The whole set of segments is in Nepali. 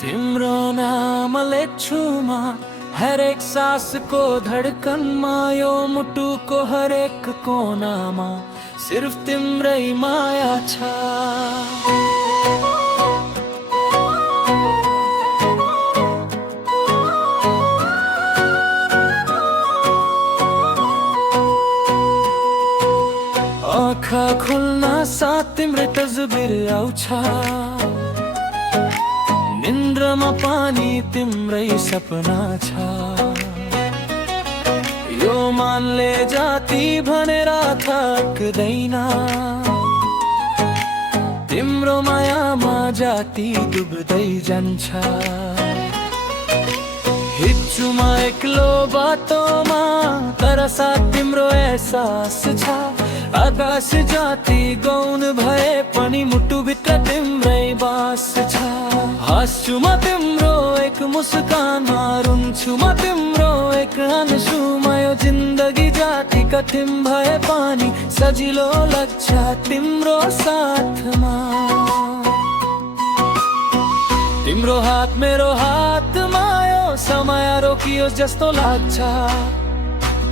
तिम्रो नाम लेख्छु म हरेक सासको धडकनमा, यो मुटुको हरेक कोनामा सिर्फ तिम्रै माया छ। आँखा खुल्न साथ तिम्रै तस्बिर आउँछ, निन्द्रमा पानी तिम्रै सपना छ। यो मानले जाति भनेर थक्दैन, तिम्रो मायामा जाति डुब्दै जान्छ। हिँड्छु म एक्लो बाटोमा, तर साथ तिम्रो एहसास छ। आकाश जाति गौन भए पनि मुटुभित्र तिम्रै बास छ। हाँस्छु म तिम्रो एक मुस्कानमा, रुन्छु म तिम्रो एक आँसुमा। यो जिन्दगी जाति कठिन भए पनि सजिलो लाग्छ तिम्रो साथमा। तिम्रो हात मेरो हातमा, यो समय रोकियोस् जस्तो लाग्छ।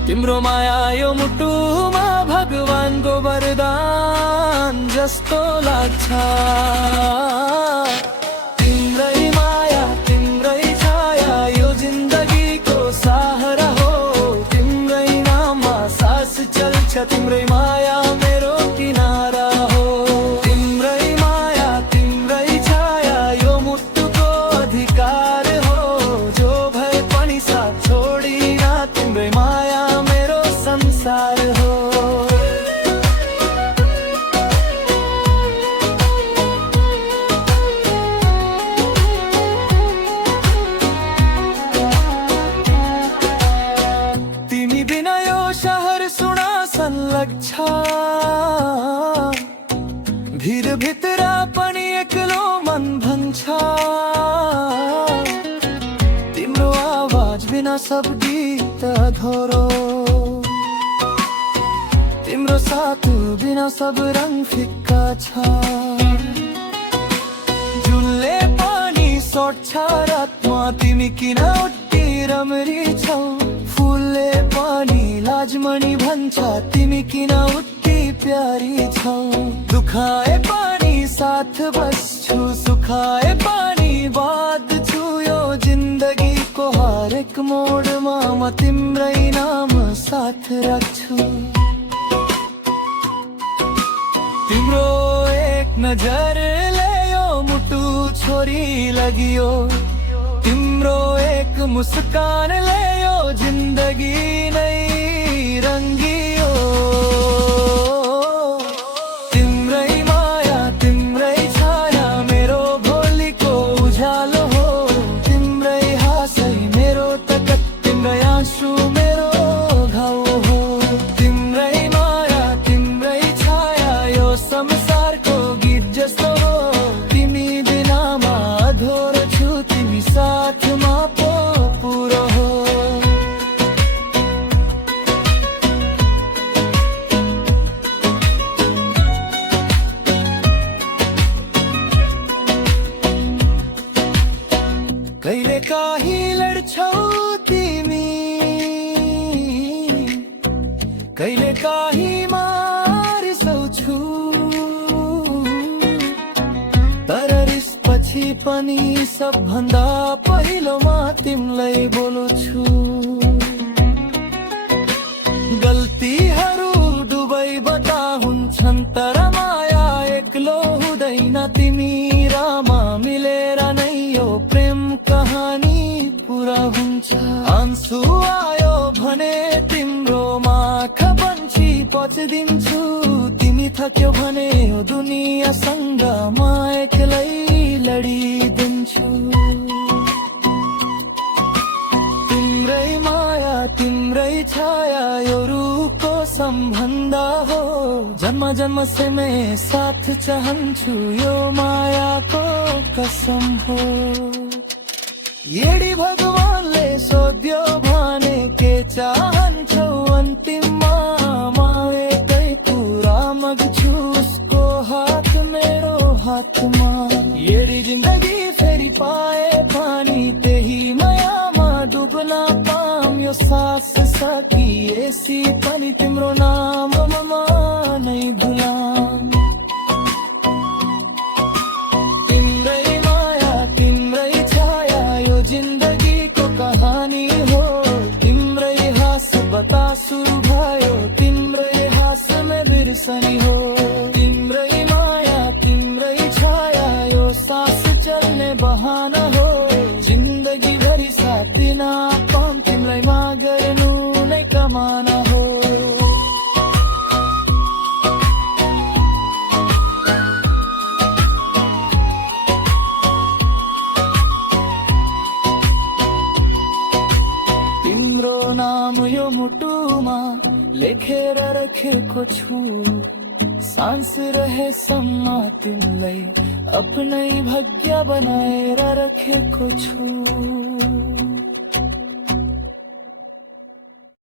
तिम्रो माया यो मुटुमा भगवानको वरदान जस्तो लाग्छ। तिम्रै माया तिम्रै छाया यो जिन्दगीको सहारा हो। तिम्रै नाममा सास चल्छ, तिम्रै माया मेरो किनारा हो। तिम्रै माया तिम्रै छाया यो मुटुको अधिकार हो। जो भए पनि साथ छोडिन, तिम्रै माया मेरो संसार हो। तिमी बिना यो शहर सुनासन लाग्छ, भिर भित्र पनि एक्लो मन भन्छ। तिम्रो आवाज बिना सब गीत अधुरो, तिम्रो साथ बिना सब रंग फिक्का छ। झुलले पानी सोड्छ रातमा, तिमी किन उठ्टी रमरी छौ। फुलले पानी लाजमणी भन्छ, तिमी किन उठ्टी प्यारी छौ। दुखाए पानी साथ बस्छु, सुखाए पानी बाँध्छु। यो जिन्दगीको हरेक मोडमा म तिम्रै नाम साथ राख्छु। तिम्रो एक नजरले यो मुटु छोरी लगियो, तिम्रो एक मुस्कानले यो जिन्दगी नै रङ्गियो। तिम्रै माया तिम्रै छाया मेरो भोलिको उज्यालो हो। तिम्रै हाँसै मेरो ताकत, तिम्रै आँसु मेरो घाउ हो। तिम्रै माया तिम्रै छाया यो संसारको गीत जस्तो हो। तिमी बिनामा अधुरो छु, तिमी साथमा पो पुरो हो। कहिले काहीँ लड्छौ तिमी, कहिले काहीँ मारिसौछु। तर रिसपछि पनि सबभन्दा पहिलोमा तिमीलाई बोल्छु। गल्तीहरू दुवैबाट हुन्छन्, तर माया एक्लो हुँदैन। तिमी र म मिलेर नै यो प्रेम कहानी पुरा हुन्छ। आँसु आयो भने तिम्रो आँखा बन्ची पछिदिन्छु। तिमी थक्यो भने यो दुनियाँसँग म एक्लै लडिदिन्छु। तिम्रै माया तिम्रै छाया यो रूपको सम्बन्ध हो। जन्म जन्म से मैं साथ चाहन्छु, यो मायाको कसम हो। यदि भगवानले सोध्यो भने के चाहन्छौ अन्तिममा, म एकै पुरा मग्छु उसको हात मेरो हातमा। यदि जिन्दगी फेरि पाए सास सकी एसी पनि तिम्रो नाम ममा नै भुलाम। तिम्रै माया तिम्रै छाया यो जिन्दगीको कहानी हो। तिम्रै हाँस बतासु भयो तिम्रै हाँसमा बिर्सनी हो। तिम्रै माया तिम्रै छाया यो सास चल्ने बहाना हो। जिन्दगी भरि साथ दिन पाऊँ तिमीलाई मागर्नु नै कमाना हो। तिम्रो नाम यो मुटुमा लेखेर राखेको छु। सांस रहेसम्म तिमीलाई आफ्नै भाग्य बनाएर राखेको छु।